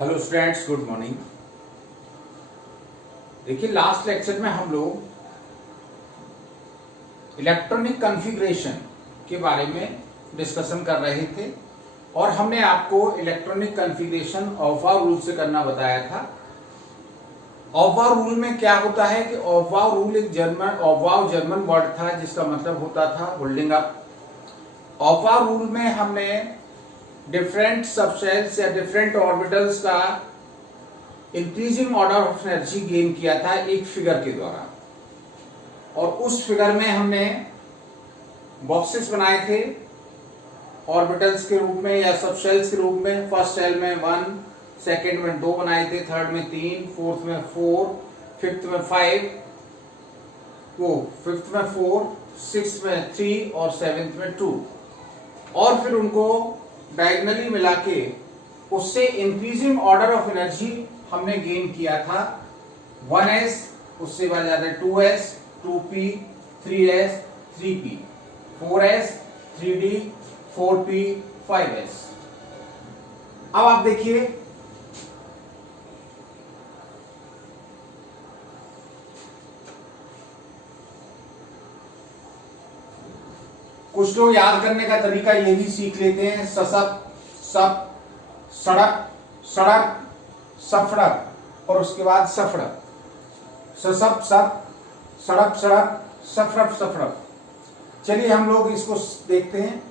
Hello students, good morning. देखिए, last lecture में हम लोग इलेक्ट्रॉनिक कॉन्फ़िगरेशन के बारे में डिस्कशन कर रहे थे और हमने आपको इलेक्ट्रॉनिक कॉन्फ़िगरेशन ऑफवाव रूल से करना बताया था। ऑफवाव रूल में क्या होता है कि ऑफवाव रूल एक जर्मन वर्ड था जिसका मतलब होता था होल्डिंग अप। ऑफवाव रूल में हमने डिफरेंट सबशेल्स या डिफरेंट ऑर्बिटल्स का increasing order of energy gain किया था एक फिगर के द्वारा, और उस फिगर में हमने बॉक्सेस बनाए थे ऑर्बिटल्स के रूप में या सबशेल्स के रूप में। फर्स्ट शेल में 1, सेकेंड में 2 बनाए थे, थर्ड में 3, फोर्थ में 4, फिफ्थ में 5, फिफ्थ में 4, सिक्स्थ में 3 और सेवेंथ में 2, और फिर उनको डायगोनली मिला के उससे इंक्रीजिंग ऑर्डर ऑफ एनर्जी हमने गेन किया था 1s, उससे बाद जाता है 2s, 2p, 3s, 3p, 4s, 3d, 4p, 5s। अब आप देखिए, कुछ लोग याद करने का तरीका ये भी सीख लेते हैं, ससप, सप, सड़क, सड़क, सफड़क, और उसके बाद सफड़क। ससप, सप, सड़क, सड़क, सफड़क, सफड़क। चलिए हम लोग इसको देखते हैं।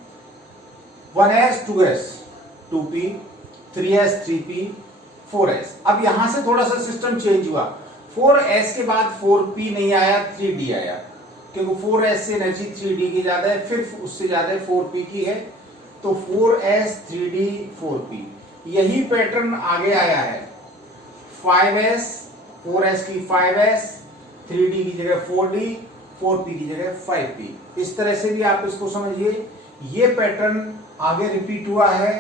1s, 2s, 2p, 3s, 3p, 4s। अब यहां से थोड़ा सा सिस्टम चेंज हुआ। 4s के बाद 4p नहीं आया, 3d आया, क्योंकि 4s से एनर्जी 3d की ज्यादा है, फिर उससे ज्यादा 4p की है, तो 4s, 3d, 4p। यही पैटर्न आगे आया है। 5s, 4s की 5s, 3d की जगह 4d, 4p की जगह 5p। इस तरह से भी आप इसको समझिए, ये पैटर्न आगे रिपीट हुआ है।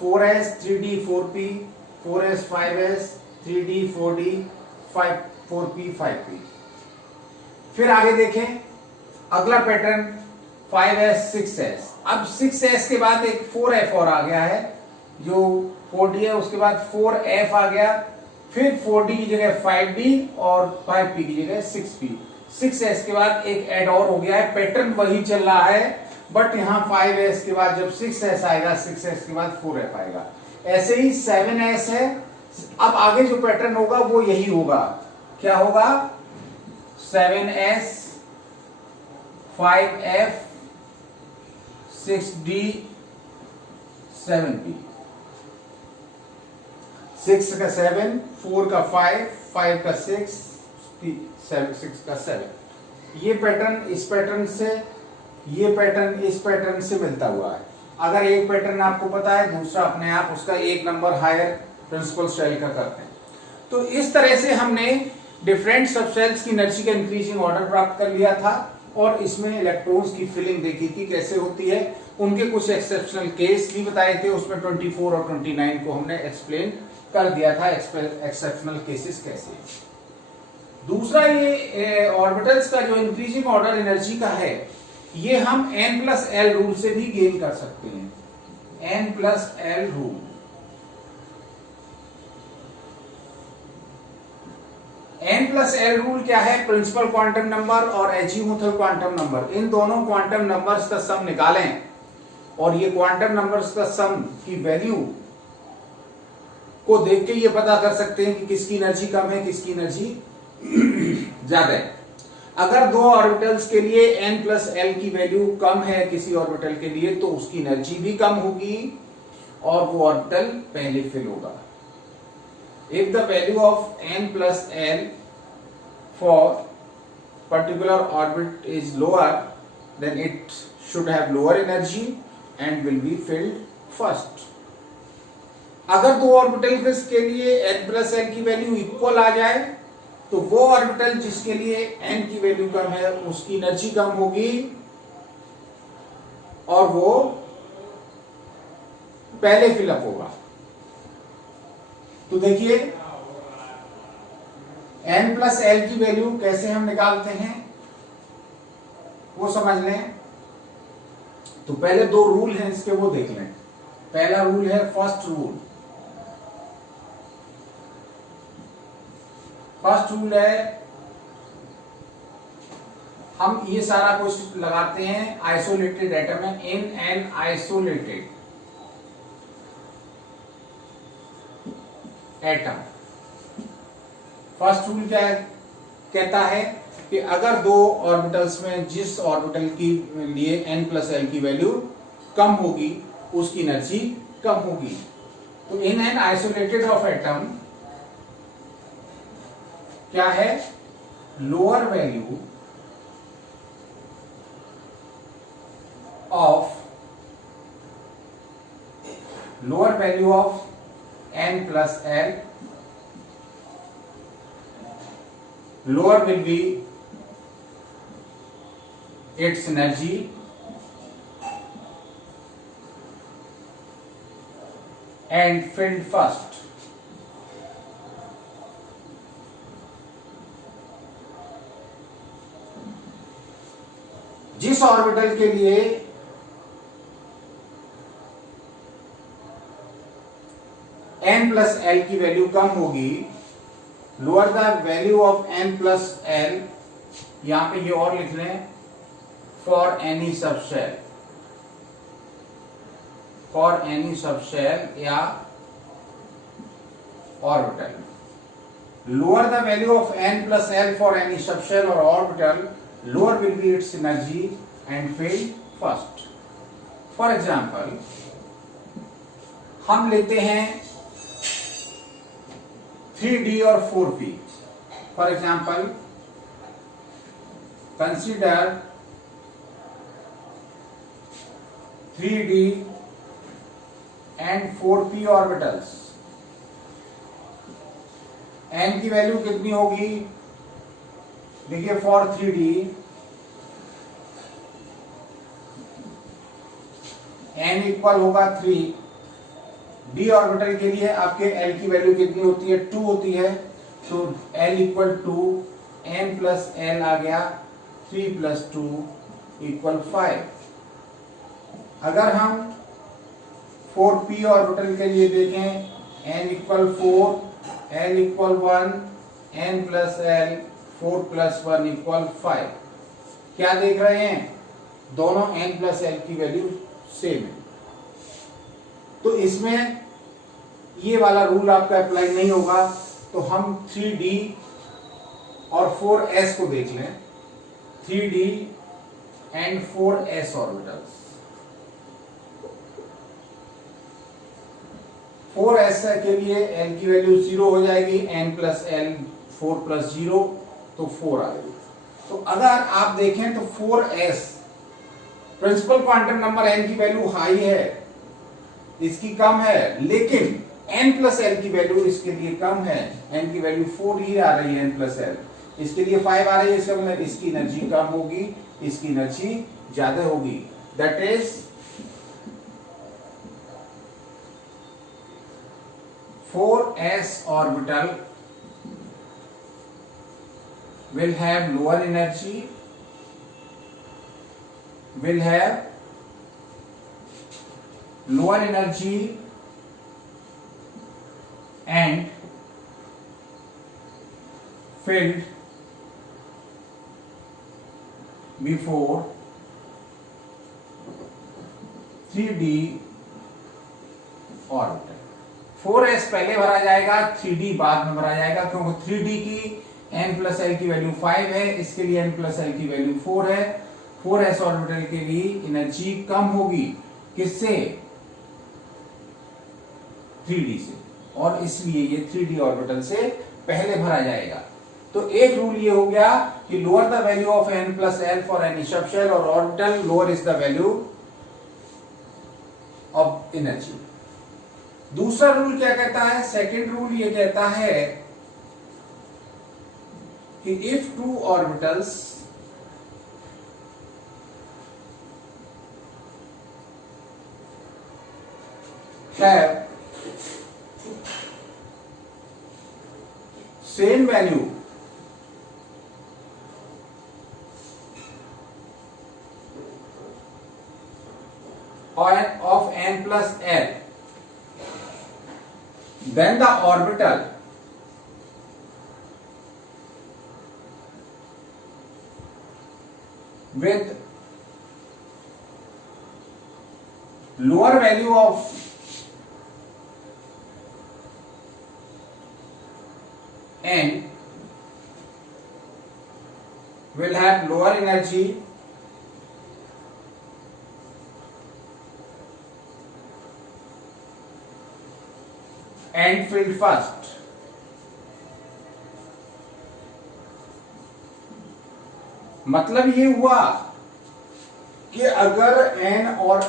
4s, 3d, 4p, 4s, 5s, 3d, 4d, 4p, 5p। फिर आगे देखें, अगला पैटर्न 5s, 6s। अब 6s के बाद एक 4f और आ गया है जो 4d है, उसके बाद 4f आ गया, फिर 4d की जगह 5d और 5p की जगह 6p। 6s के बाद एक ऐड और हो गया है। पैटर्न वही चल रहा है, बट यहां 5s के बाद जब 6s आएगा, 6s के बाद 4f आएगा। ऐसे ही 7s है। अब आगे जो पैटर्न होगा वो यही होगा। क्या होगा? 7s, 5f, 6d, 7p। 6 का 7, 4 का 5, 5 का 6, 6 का 7। ये पैटर्न इस पैटर्न से, ये पैटर्न इस पैटर्न से मिलता हुआ है। अगर एक पैटर्न आपको पता है, दूसरा अपने आप उसका एक नंबर हायर प्रिंसिपल स्टाइल का करते हैं। तो इस तरह से हमने डिफरेंट सबशेल्स की एनर्जी का इंक्रीजिंग ऑर्डर प्राप्त कर लिया था, और इसमें इलेक्ट्रॉन्स की फिलिंग देखी थी कैसे होती है। उनके कुछ एक्सेप्शनल केस भी बताए थे, उसमें 24 और 29 को हमने एक्सप्लेन कर दिया था एक्सेप्शनल केसेस कैसे। दूसरा, ये ऑर्बिटल्स का जो इंक्रीजिंग ऑर्डर एनर्जी का है, ये हम n+l रूल से भी गेन कर सकते हैं। n+l रूल, n+l रूल क्या है? प्रिंसिपल क्वांटम नंबर और एजीमुथल क्वांटम नंबर, इन दोनों क्वांटम नंबर्स का सम निकालें, और ये क्वांटम नंबर्स का सम की वैल्यू को देख के ये पता कर सकते हैं कि किसकी एनर्जी कम है, किसकी एनर्जी ज्यादा है। अगर दो ऑर्बिटल्स के लिए n+l की वैल्यू कम है किसी ऑर्बिटल के लिए, तो उसकी एनर्जी भी कम होगी और वो ऑर्बिटल पहले फिल होगा। If the value of n+l for particular orbit is lower, then it should have lower energy and will be filled first. अगर दो ऑर्बिटल के लिए n+l की वैल्यू इक्वल आ जाए, तो वो ऑर्बिटल जिसके लिए n की वैल्यू कम है उसकी एनर्जी कम होगी और वो पहले फिलअप होगा। तो देखिए, n+l की वैल्यू कैसे हम निकालते हैं वो समझ लें। तो पहले दो रूल हैं इसके, वो देख लें। पहला रूल है फर्स्ट रूल, फर्स्ट रूल है, हम ये सारा कुछ लगाते हैं आइसोलेटेड एटम है, in an isolated atom. First rule क्या है, कहता है कि अगर दो ऑर्बिटल्स में जिस ऑर्बिटल की लिए n प्लस एल की वैल्यू कम होगी उसकी एनर्जी कम होगी। तो in an isolated of atom क्या है, lower value of n plus L, lower will be its energy and filled first। जिस ऑर्बिटल के लिए n प्लस एल की वैल्यू कम होगी, lower the value of n plus L, यहां पे ये और लिख लें, for any subshell, for any subshell या orbital. Lower the value of n plus L for any subshell और orbital, lower will be its energy and fill first. For example हम लेते हैं 3d और 4p। For example consider 3d and 4p orbitals. n की value कितनी होगी, देखिए for 3d n equal होगा 3। d ऑर्बिटल के लिए आपके l की वैल्यू कितनी होती है, 2 होती है, तो l equal to n plus L आ गया, 3 प्लस 2 इक्वल 5। अगर हम 4p ऑर्बिटल के लिए देखें, n equal 4, l equal 1, n plus L 4 plus 1 equal 5। क्या देख रहे हैं, दोनों n प्लस एल की वैल्यू सेम है। तो इसमें ये वाला रूल आपका अप्लाई नहीं होगा। तो हम 3d और 4s को देख लें, 3d and 4s orbitals. 4s के लिए n की वैल्यू 0 हो जाएगी, n प्लस एल 4 प्लस 0 तो 4 आएगी। तो अगर आप देखें तो 4s principal quantum number n की वैल्यू हाई है, इसकी कम है, लेकिन n प्लस एल की वैल्यू इसके लिए कम है, n की वैल्यू 4 ही आ रही है, n प्लस एल इसके लिए 5 आ रही है, इसका मतलब इसकी एनर्जी कम होगी, इसकी एनर्जी ज्यादा होगी। That is 4s orbital will have lower energy, and filled before 3d orbital. 4s पहले भरा जाएगा, 3d बाद में भरा जाएगा, क्योंकि 3d की n प्लस एल की वैल्यू 5 है, इसके लिए n प्लस एल की वैल्यू 4 है। 4s ऑर्बिटल के लिए एनर्जी कम होगी, किससे, 3d से, और इसलिए ये 3d ऑर्बिटल से पहले भरा जाएगा। तो एक रूल ये हो गया कि lower the value of n plus L for any subshell और orbital, lower is the value of energy. दूसरा रूल क्या कहता है, सेकंड रूल ये कहता है कि if two orbitals have same value of n plus l, then the orbital with lower value of n will have lower energy and filled first. मतलब ये हुआ कि अगर n और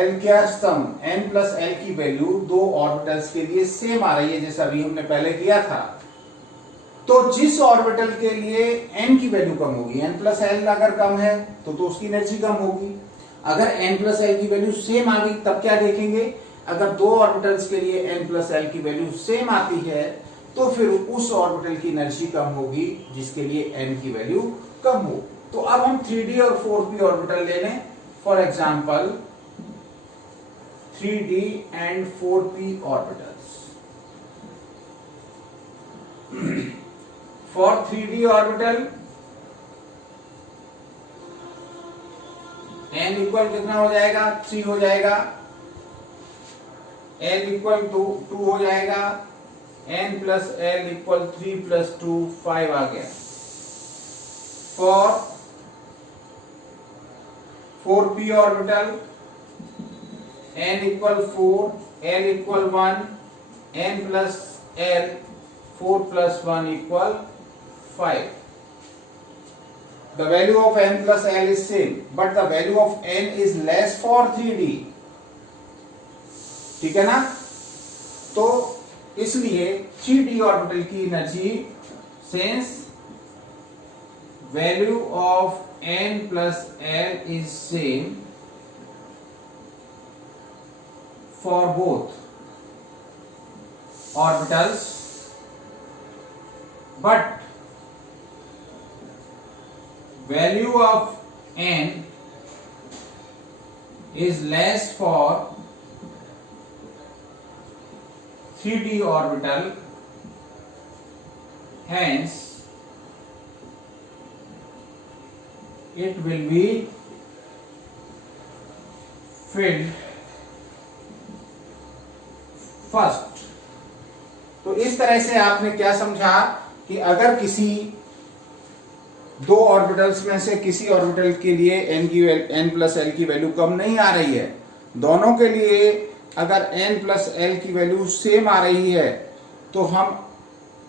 l का सम n प्लस l की वैल्यू दो orbitals के लिए सेम आ रही है, जैसा अभी हमने पहले किया था, तो जिस ऑर्बिटल के लिए n की वैल्यू कम होगी, n प्लस l अगर कम है तो उसकी एनर्जी कम होगी। अगर n प्लस l की वैल्यू सेम आ गई तब क्या देखेंगे, अगर दो ऑर्बिटल्स के लिए n प्लस l की वैल्यू सेम आती है तो फिर उस ऑर्बिटल की एनर्जी कम होगी जिसके लिए n की वैल्यू कम हो। तो अब हम 3d और 4p ऑर्बिटल ले लें, for example 3d and 4p orbitals. For 3d orbital n equal कितना हो जाएगा, 3 हो जाएगा, l इक्वल 2 हो जाएगा, n plus l equal 3 plus 2 5 आ गया। For 4p orbital n equal 4, l equal 1, n plus l 4 plus 1 equal 5. The value of n plus l is same, but the value of n is less for 3d. ठीक है ना? तो इसलिए 3d orbital की energy, since value of n plus l is same for both orbitals, but value of n is less for 3d orbital, hence it will be filled first. तो इस तरह से आपने क्या समझा कि अगर किसी दो ऑर्बिटल्स में से किसी ऑर्बिटल के लिए n प्लस l की वैल्यू कम नहीं आ रही है, दोनों के लिए अगर n प्लस l की वैल्यू सेम आ रही है, तो हम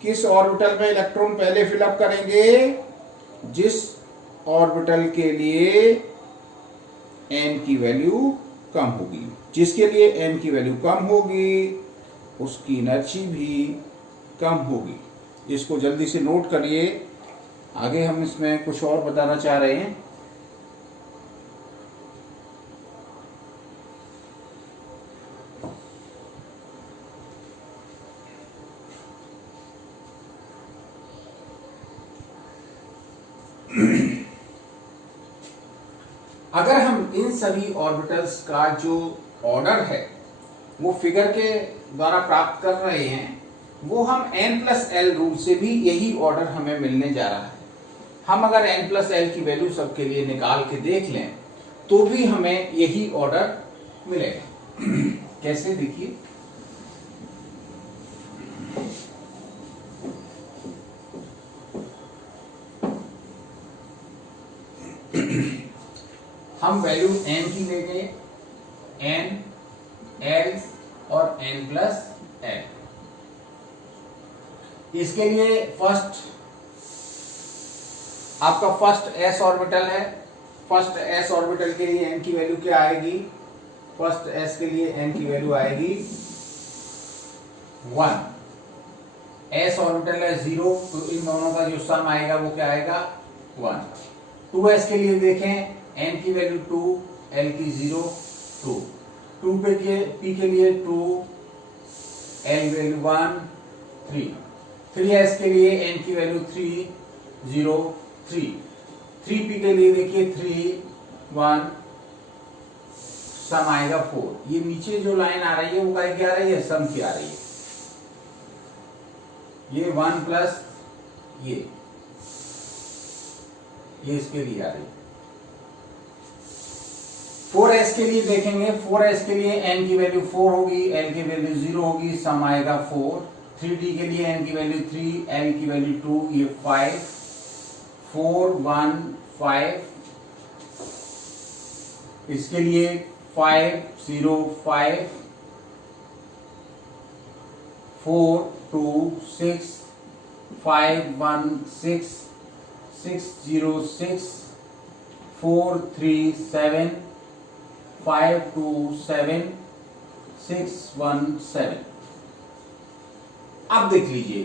किस ऑर्बिटल में इलेक्ट्रॉन पहले फिलअप करेंगे, जिस ऑर्बिटल के लिए n की वैल्यू कम होगी। जिसके लिए n की वैल्यू कम होगी उसकी एनर्जी भी कम होगी। इसको जल्दी से नोट करिए, आगे हम इसमें कुछ और बताना चाह रहे हैं। अगर हम इन सभी ऑर्बिटल्स का जो ऑर्डर है वो फिगर के द्वारा प्राप्त कर रहे हैं, वो हम n प्लस एल रूल से भी यही ऑर्डर हमें मिलने जा रहा है। हम अगर n प्लस एल की वैल्यू सबके लिए निकाल के देख लें तो भी हमें यही ऑर्डर मिलेगा। कैसे, देखिए, हम वैल्यू n की लेंगे, n, l और n प्लस l। इसके लिए फर्स्ट आपका फर्स्ट s ऑर्बिटल है। फर्स्ट s ऑर्बिटल के लिए n की वैल्यू क्या आएगी, फर्स्ट s के लिए n की वैल्यू आएगी 1। s ऑर्बिटल है 0, तो इन दोनों का जो सम आएगा वो क्या आएगा 1। 2s के लिए देखें, n की वैल्यू 2, l की 0, 2। 2 पे p के लिए 2, l वैल्यू 1, 3। 3s के लिए n की वैल्यू 3, 0, 3। 3p के लिए देखिए 3, 1, सम आएगा 4। ये नीचे जो लाइन आ रही है वो क्या आ रही है, सम की आ रही है। ये 1 प्लस ये इसके लिए आ रही है। 4s के लिए देखेंगे, 4s के लिए n की वैल्यू 4 होगी, l की वैल्यू 0 होगी, सम आएगा 4। 3d के लिए n की वैल्यू 3, l की वैल्यू 2, ये 5, 4 1 5, इसके लिए 5 0 5, 4 2 6, 5 1 6, 6 0 6, 4 3 7, 5 2 7, 6 1 7। अब देख लीजिए,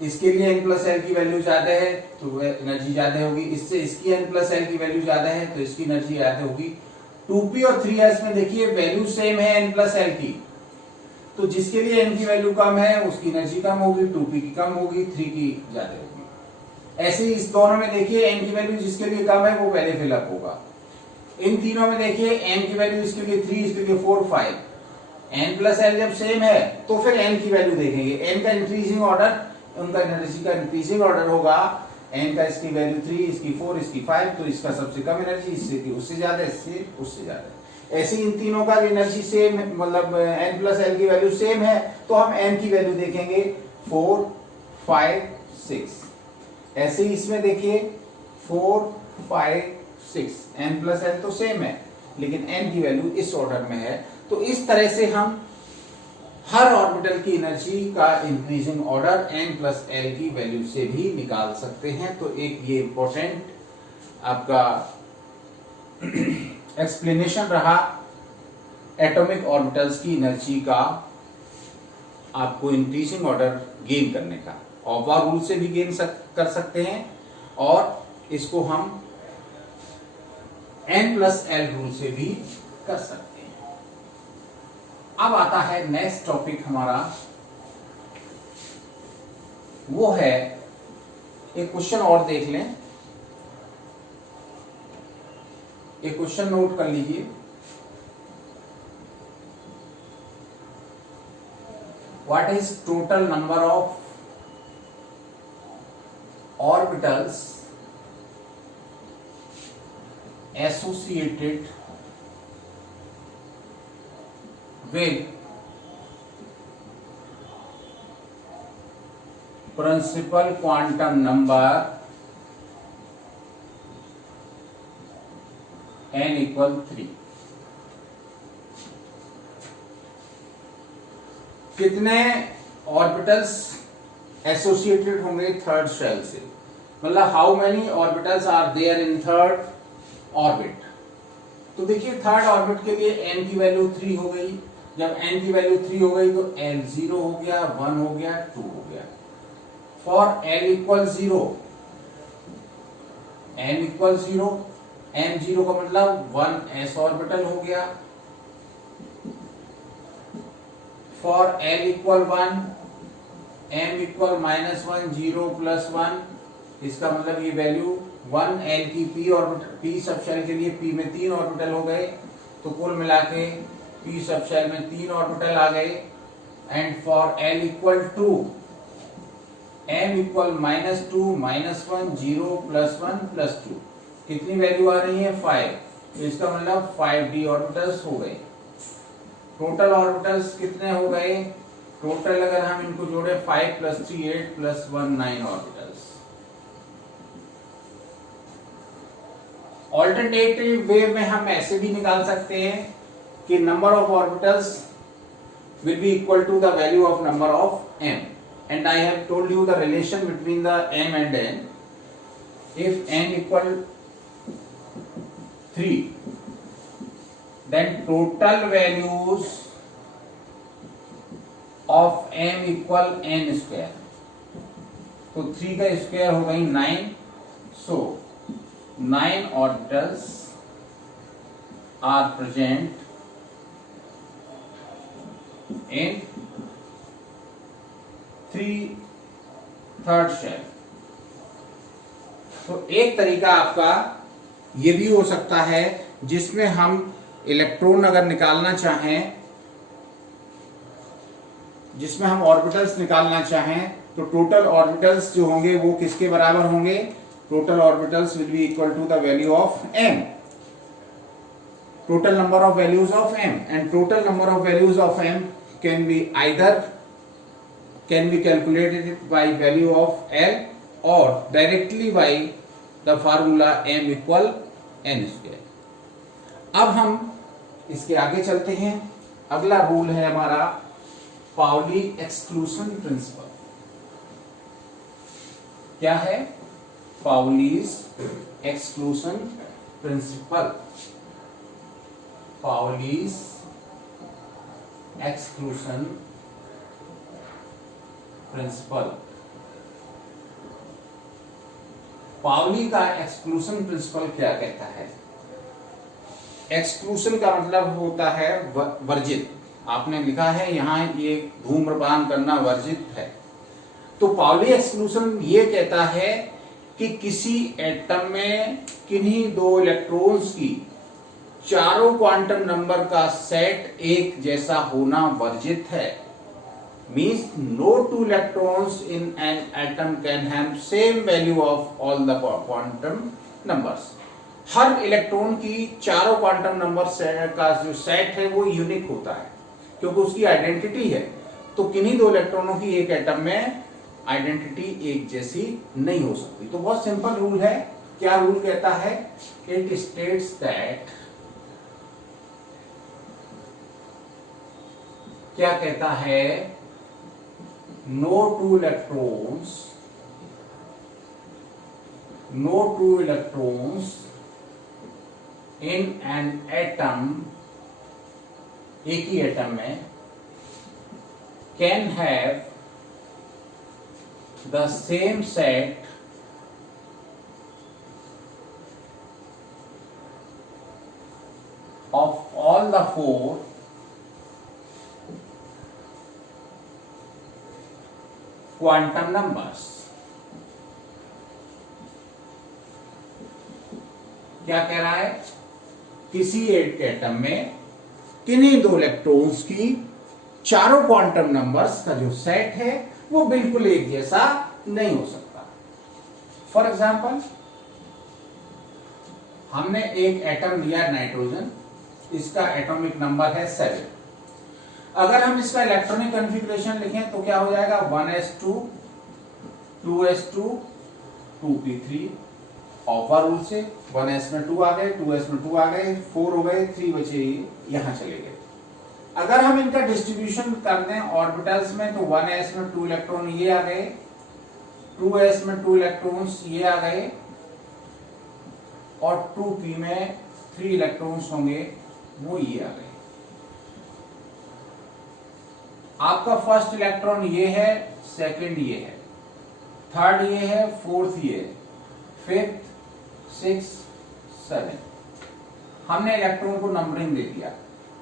इसके लिए n प्लस एल की वैल्यू ज्यादा है तो एनर्जी ज्यादा होगी, इससे इसकी n प्लस एल की वैल्यू ज्यादा है तो इसकी एनर्जी ज्यादा होगी। 2p और 3s में देखिए वैल्यू सेम है n प्लस एल की, तो जिसके लिए n की वैल्यू कम है उसकी एनर्जी कम होगी, 2p की कम होगी, 3 की ज्यादा होगी। ऐसे ही इस दोनों में देखिए n की वैल्यू जिसके लिए कम है वो पहले फिलअप होगा। इन तीनों में देखिए n की वैल्यू इसके लिए 3, इसके लिए 4 5, n प्लस एल जब सेम है तो फिर n की वैल्यू देखेंगे, n का इंक्रीजिंग ऑर्डर, उनका एनर्जी का इंक्रीजिंग ऑर्डर होगा, n का इसकी वैल्यू 3, इसकी 4, इसकी 5, तो इसका सबसे कम एनर्जी, इससे की उससे ज्यादा, इससे उससे ज्यादा। ऐसे इन तीनों का एनर्जी सेम, मतलब n प्लस एल की वैल्यू सेम है तो हम n की वैल्यू देखेंगे 4 5 6। ऐसे ही इसमें देखिए 4 5 6, n प्लस एल तो सेम है लेकिन n की वैल्यू इस ऑर्डर में है। तो इस तरह से हम हर ऑर्बिटल की एनर्जी का increasing order n plus L की वैल्यू से भी निकाल सकते हैं। तो एक ये इंपॉर्टेंट आपका एक्सप्लेनेशन रहा एटॉमिक ऑर्बिटल्स की एनर्जी का, आपको इंक्रीजिंग ऑर्डर गेन करने का। ऑपा रूल से भी गेन कर सकते हैं और इसको हम n प्लस एल रूल से भी कर सकते हैं। अब आता है नेक्स्ट टॉपिक हमारा, वो है एक क्वेश्चन और देख लें, एक क्वेश्चन नोट कर लीजिए। What is total number of orbitals associated with principal quantum number n equal 3। कितने ऑर्बिटल्स एसोसिएटेड होंगे थर्ड शेल से, मतलब how many orbitals are there in third orbit. तो देखिए थर्ड ऑर्बिट के लिए n की वैल्यू 3 हो गई, जब n की वैल्यू 3 हो गई तो l 0 हो गया, 1 हो गया, 2 हो गया। For l equal 0, n equal 0, m 0 का मतलब 1s ऑर्बिटल हो गया। For l equal 1, m equal -1, 0 + 1, इसका मतलब ये वैल्यू 1 l की p ऑर्बिटल, p सब शेल के लिए p में 3 ऑर्बिटल हो गए, तो कुल मिला के p सब शेल में 3 ऑर्बिटल आ गए। And for l equal 2, m equal -2, -1, 0 + 1 + 2, कितनी वैल्यू आ रही है 5, तो इसका मतलब 5d ऑर्बिटल्स हो गए। टोटल ऑर्बिटल्स कितने हो गए, टोटल अगर हम इनको जोड़े 5 + 3 8 + 1 9 ऑर्बिटल्स। ऑल्टरनेटिव वे में हम ऐसे भी निकाल सकते हैं कि number of orbitals will be equal to the value of number of m, and I have told you the relation between the m and n। If n equal 3, then total values of m equal n square, तो 3 का square हो गई 9, सो 9 orbitals are present in 3/3 shell। तो एक तरीका आपका ये भी हो सकता है जिसमें हम इलेक्ट्रॉन अगर निकालना चाहें, ऑर्बिटल्स निकालना चाहें, तो टोटल ऑर्बिटल्स जो होंगे वो किसके बराबर होंगे, total orbitals will be equal to the value of m, total number of values of m, and total number of values of m can be calculated by value of L or directly by the formula m equal n square. अब हम इसके आगे चलते हैं. अगला rule है हमारा Pauli exclusion principle. क्या है? Pauli's exclusion principle. Pauli's exclusion principle. Pauli का एक्सक्लूशन प्रिंसिपल क्या कहता है? एक्सक्लूशन का मतलब होता है वर्जित. आपने लिखा है यहाँ ये धूम्रपान करना वर्जित है. तो पाउली एक्सक्लूशन ये कहता है कि किसी एटम में किन्हीं दो इलेक्ट्रॉन्स की चारों क्वांटम नंबर का सेट एक जैसा होना वर्जित है. Means no two electrons in an atom can have same value of all the quantum numbers. Her electron की चारों क्वांटम नंबर का जो सेट है वो यूनिक होता है क्योंकि उसकी आइडेंटिटी है. तो किन्हीं दो इलेक्ट्रॉनों की एक एटम में आइडेंटिटी एक जैसी नहीं हो सकती. तो बहुत सिंपल रूल है. क्या रूल कहता है? इट स्टेट्स दैट, क्या कहता है? no two electrons in an atom, एक ही एटम में, can have the same set of all the four quantum numbers. क्या कह रहा है? किसी एक एटम में किन्हीं दो इलेक्ट्रॉन्स की चारों क्वांटम नंबर्स का जो सेट है वो बिल्कुल एक जैसा नहीं हो सकता. फॉर एग्जाम्पल, हमने एक एटम लिया नाइट्रोजन. इसका एटॉमिक नंबर है 7. अगर हम इसका इलेक्ट्रॉनिक कॉन्फ़िगरेशन लिखें तो क्या हो जाएगा? 1s2 2s2 2p3. ऑपर रूल से 1s में 2 आ गए, 2s में 2 आ गए, 4 हो गए, 3 बचे, यहां चले गए. अगर हम इनका डिस्ट्रीब्यूशन कर दें ऑर्बिटल्स में तो 1s में 2 इलेक्ट्रॉन ये आ गए, 2s में 2 इलेक्ट्रॉन्स ये आ गए और 2p में 3 इलेक्ट्रॉन्स होंगे वो ये आ गए. आपका फर्स्ट इलेक्ट्रॉन ये है, सेकंड ये है, थर्ड ये है, फोर्थ ये है, फिफ्थ, सिक्स, 7. हमने इलेक्ट्रॉन को नंबरिंग दे दिया.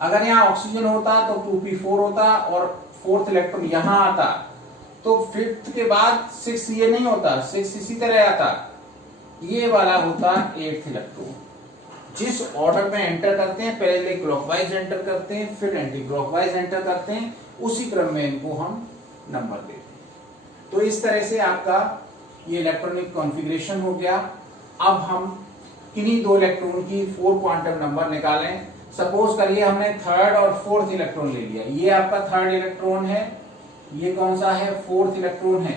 अगर यहाँ ऑक्सीजन होता तो 2p4 होता और फोर्थ इलेक्ट्रॉन यहां आता तो फिफ्थ के बाद 6 ये नहीं होता, 6 इसी तरह आता, ये वाला होता 8th इलेक्ट्रॉन. जिस ऑर्डर में एंटर करते हैं, पहले क्लॉकवाइज एंटर करते हैं, फिर एंटी क्लॉकवाइज एंटर करते हैं, उसी क्रम में इनको हम नंबर देते हैं. तो इस तरह से आपका ये इलेक्ट्रॉनिक कॉन्फ़िगरेशन हो गया. अब हम किन्हीं दो इलेक्ट्रॉन की 4 क्वांटम नंबर निकालें. सपोज करिए हमने थर्ड और फोर्थ इलेक्ट्रॉन ले लिया. ये आपका थर्ड इलेक्ट्रॉन है, ये कौन सा है? फोर्थ इलेक्ट्रॉन है.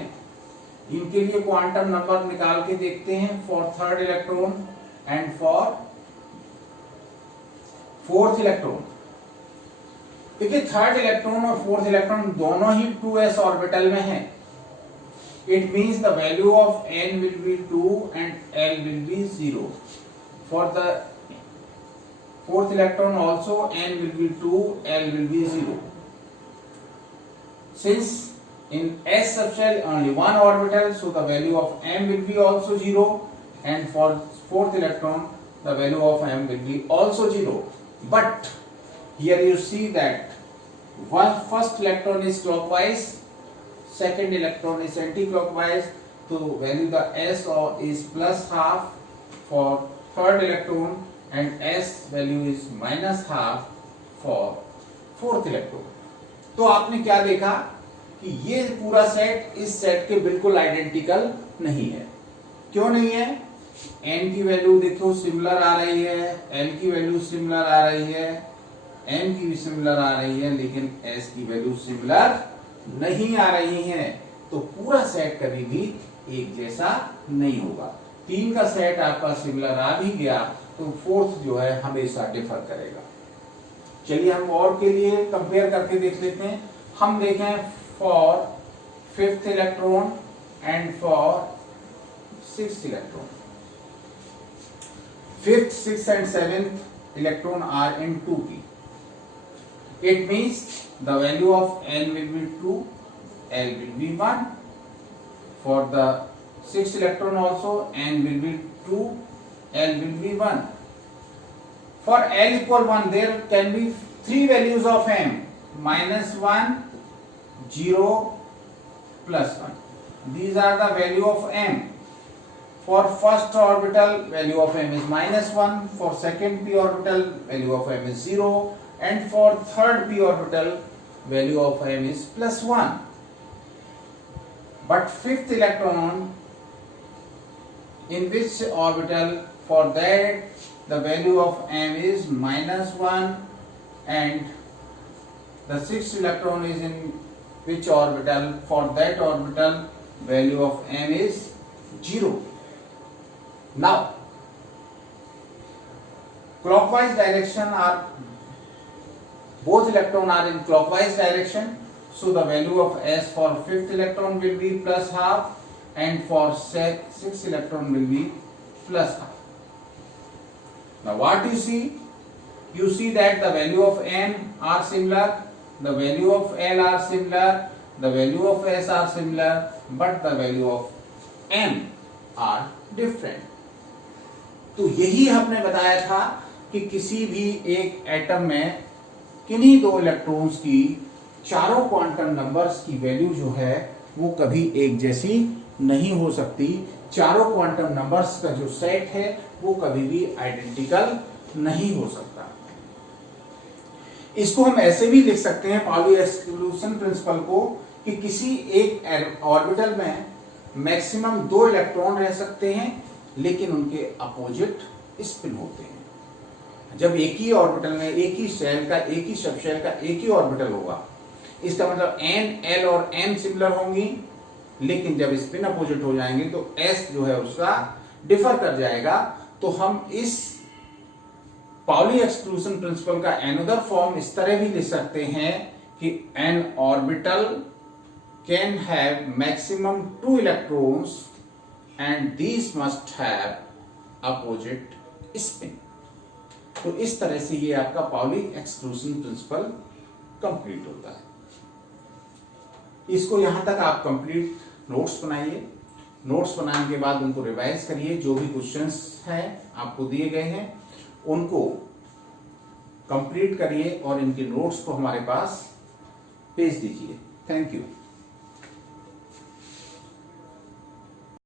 इनके लिए क्वांटम नंबर निकाल के देखते हैं for third electron and for fourth electron. देखिए थर्ड इलेक्ट्रॉन और फोर्थ इलेक्ट्रॉन दोनों ही 2s ऑर्बिटल में हैं. It means the value of n will be 2 and l will be 0. For the fourth electron also n will be 2, l will be 0. Since in s subshell only one orbital, so the value of m will be also 0, and for fourth electron the value of m will be also 0. But here you see that first electron is clockwise, second electron is anti-clockwise, so value the s is plus half for third electron and s value is minus half for fourth electron. तो आपने क्या देखा कि ये पूरा set इस set के बिल्कुल आइडेंटिकल नहीं है. क्यों नहीं है? n की वैल्यू देखो सिमिलर आ रही है, l की वैल्यू सिमिलर आ रही है, m की भी सिमिलर आ रही है, लेकिन s की वैल्यू सिमिलर नहीं आ रही है। तो पूरा सेट कभी भी एक जैसा नहीं होगा। 3 का सेट आपका सिमिलर आ भी गया तो फोर्थ जो है हमेशा डिफर करेगा। चलिए हम और के लिए कंपेयर करके देख लेते हैं। हम देखें for 5th electron and for 6th electron. 5th, 6th and 7th electron are in 2p. It means the value of n will be 2, l will be 1. For the 6th electron also n will be 2, l will be 1. For l equal 1 there can be 3 values of m: -1, 0, +1. These are the value of m. For first orbital value of m is -1, for second p orbital value of m is 0, and for third p orbital value of m is +1. But 5th electron, in which orbital, for that the value of m is -1, and the 6th electron is in which orbital, for that orbital value of m is 0. Now clockwise direction are, both electron are in clockwise direction, so the value of s for 5th electron will be +½ and for 6th electron will be +½ Now what you see? You see that the value of m are similar, the value of l are similar, the value of s are similar, but the value of m are different. तो यही हमने बताया था कि किसी भी एक atom में किन्हीं 2 इलेक्ट्रॉन्स की चारों क्वांटम नंबर्स की वैल्यू जो है वो कभी एक जैसी नहीं हो सकती। चारों क्वांटम नंबर्स का जो सेट है वो कभी भी आइडेंटिकल नहीं हो सकता। इसको हम ऐसे भी लिख सकते हैं पाउली एक्सक्लूजन प्रिंसिपल को कि किसी एक ऑर्बिटल में मैक्सिमम 2 इलेक्ट्रॉन रह सकते हैं लेकिन उनके अपोजिट स्पिन होते हैं। जब एक ही ऑर्बिटल में एक ही शेल का, एक ही सब शेल का एक ही ऑर्बिटल होगा, इसका मतलब n, l और m सिमिलर होंगी, लेकिन जब स्पिन अपोजिट हो जाएंगे तो s जो है उसका डिफर कर जाएगा। तो हम इस पाउली एक्सक्लूजन प्रिंसिपल का अनदर फॉर्म इस तरह भी लिख सकते हैं कि an orbital can have maximum 2 electrons and these must have opposite spin. तो इस तरह से ये आपका पाउली एक्सक्लूजन प्रिंसिपल कंप्लीट होता है। इसको यहां तक आप कंप्लीट नोट्स बनाइए। नोट्स बनाने के बाद उनको रिवाइज करिए। जो भी क्वेश्चंस हैं आपको दिए गए हैं उनको कंप्लीट करिए और इनके नोट्स को हमारे पास भेज दीजिए। Thank you.